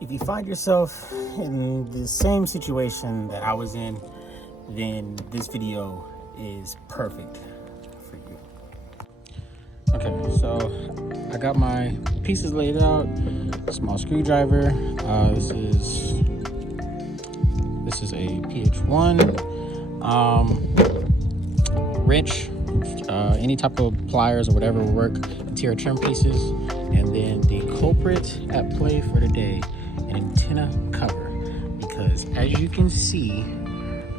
If you find yourself in the same situation that I was in, then this video is perfect for you. Okay, so I got my pieces laid out. Small screwdriver. This is a PH1. Wrench. Any type of pliers or whatever will work. Interior trim pieces, and then the culprit at play for today, an antenna cover. Because as you can see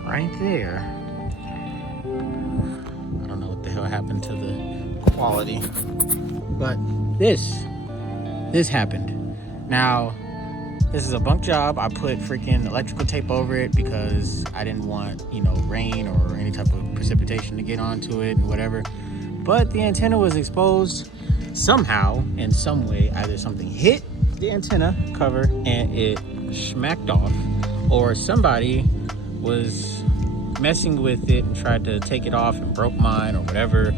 right there, I don't know what the hell happened to the quality, but this happened. Now this is a bunk job. I put freaking electrical tape over it because I didn't want, rain or any type of precipitation to get onto it and whatever. But the antenna was exposed somehow, in some way. Either something hit the antenna cover and it smacked off, or somebody was messing with it and tried to take it off and broke mine or whatever.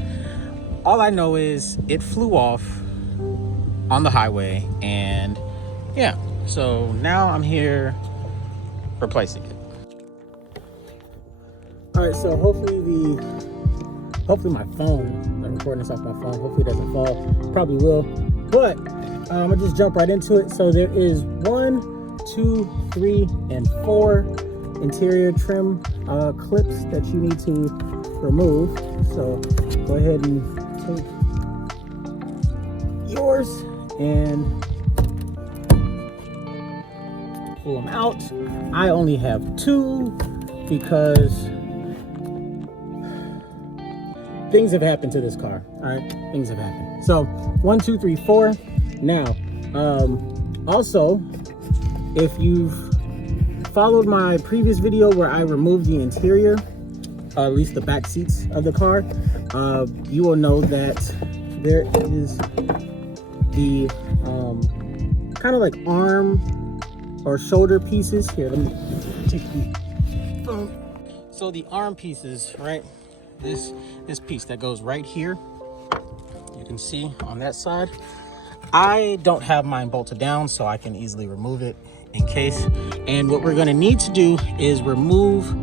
All I know is it flew off on the highway, and yeah. So now I'm here replacing it. All right, so hopefully my phone, I'm recording this off my phone, hopefully it doesn't fall. Probably will, but I'm gonna just jump right into it. So there is 1, 2, 3, and 4 interior trim clips that you need to remove. So go ahead and take yours and pull them out. I only have 2 because things have happened to this car. All right, things have happened. So 1, 2, 3, 4. Now, also, if you've followed my previous video where I removed the interior, at least the back seats of the car, you will know that there is the kind of like arm or shoulder pieces. Here, let me take the phone. So the arm pieces, right? This piece that goes right here, you can see on that side. I don't have mine bolted down, so I can easily remove it in case. And what we're gonna need to do is remove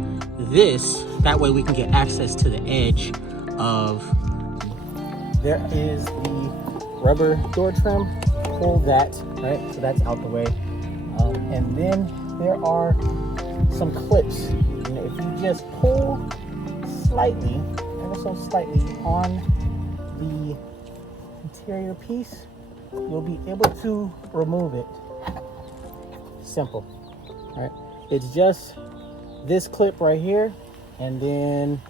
this. That way we can get access to the edge of, there is the rubber door trim. Pull that, right? So that's out the way. And then there are some clips. And if you just pull slightly, ever so slightly, on the interior piece, you'll be able to remove it. Simple, right? It's just this clip right here, and then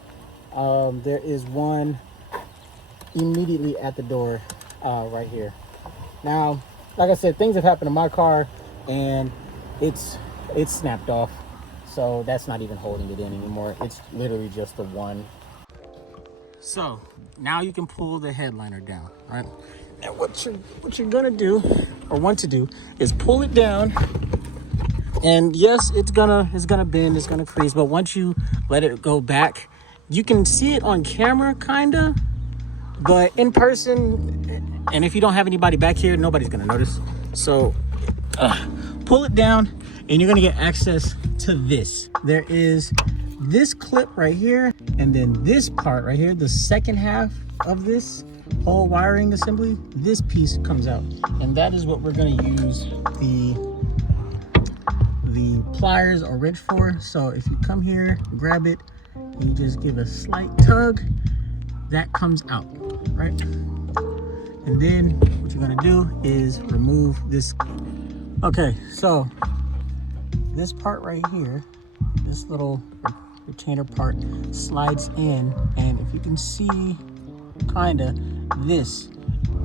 there is one immediately at the door right here. Now, like I said, things have happened to my car, and it's snapped off. So that's not even holding it in anymore. It's literally just the one. So now you can pull the headliner down, right? And what you're gonna do, or want to do, is pull it down. And yes, it's gonna bend, it's gonna crease, but once you let it go back, you can see it on camera, kinda, but in person, and if you don't have anybody back here, nobody's gonna notice. So pull it down, and you're gonna get access to this. There is this clip right here, and then this part right here, the second half of this whole wiring assembly, this piece comes out, and that is what we're gonna use the pliers or wrench for. So if you come here, grab it, and you just give a slight tug, that comes out, right? And then what you're gonna do is remove this. Okay, so this part right here, this little retainer part slides in, and if you can see kinda this,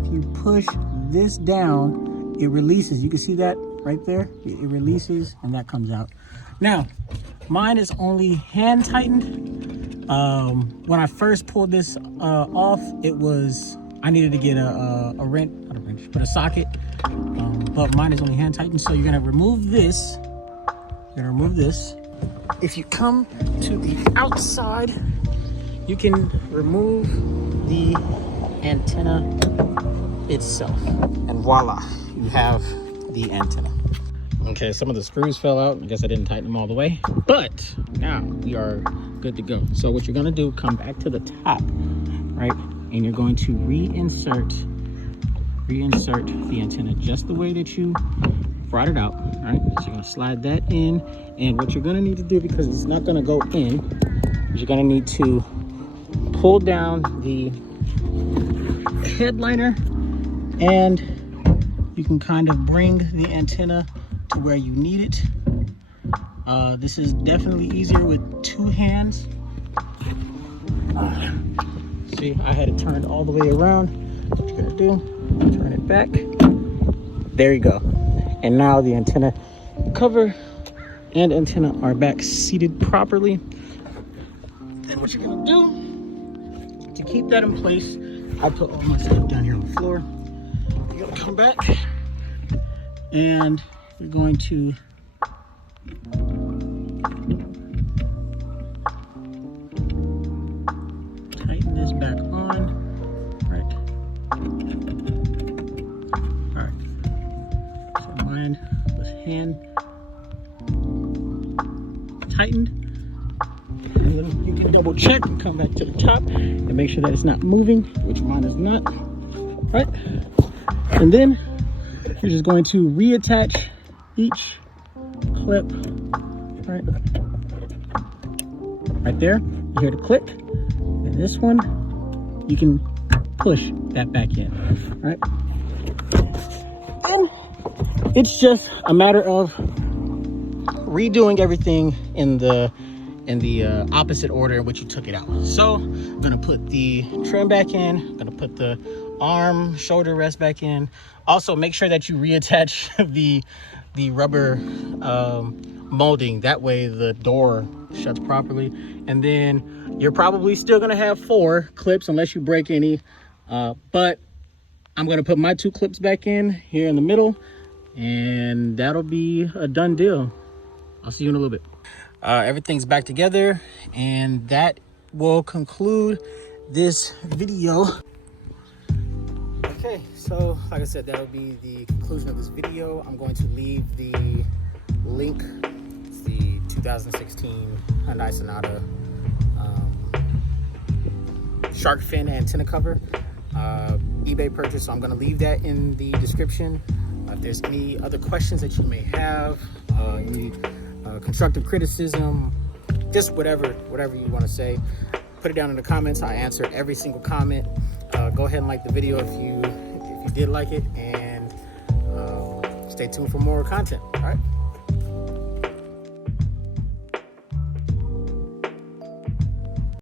if you push this down, it releases. You can see that right there, it releases, and that comes out. Now mine is only hand tightened. When I first pulled this off, I needed to get not a wrench, but a socket. But mine is only hand tightened. So you're gonna remove this. If you come to the outside, you can remove the antenna itself, and voila, you have the antenna. Okay, some of the screws fell out. I guess I didn't tighten them all the way, but now we are good to go. So what you're gonna do, come back to the top, right? And you're going to reinsert the antenna just the way that you brought it out, right? So you're gonna slide that in, and what you're gonna need to do, because it's not gonna go in, is you're gonna need to pull down the headliner, and you can kind of bring the antenna to where you need it. This is definitely easier with two hands. See, I had it turned all the way around. What you're gonna do, turn it back. There you go. And now the antenna cover and antenna are back seated properly. Then what you're gonna do to keep that in place, I put all my stuff down here on the floor. You're gonna come back and you're going to tighten this back on, right? All right, so mine was hand tightened. And then you can double check and come back to the top and make sure that it's not moving, which mine is not, right? And then you're just going to reattach each clip, right there. You hear the click, and this one you can push that back in, right? And it's just a matter of redoing everything in the opposite order in which you took it out. So I'm gonna put the trim back in, I'm gonna put the arm shoulder rest back in. Also make sure that you reattach the rubber molding, that way the door shuts properly. And then you're probably still gonna have 4 clips unless you break any, but I'm gonna put my 2 clips back in here in the middle, and that'll be a done deal. I'll see you in a little bit. Everything's back together, and that will conclude this video. Okay, so like I said, that'll be the conclusion of this video. I'm going to leave the link. It's the 2016 Hyundai Sonata shark fin antenna cover, eBay purchase. So I'm going to leave that in the description. If there's any other questions that you may have, any constructive criticism, just whatever you want to say, put it down in the comments. I answer every single comment. Go ahead and like the video if you did like it, and stay tuned for more content. All right.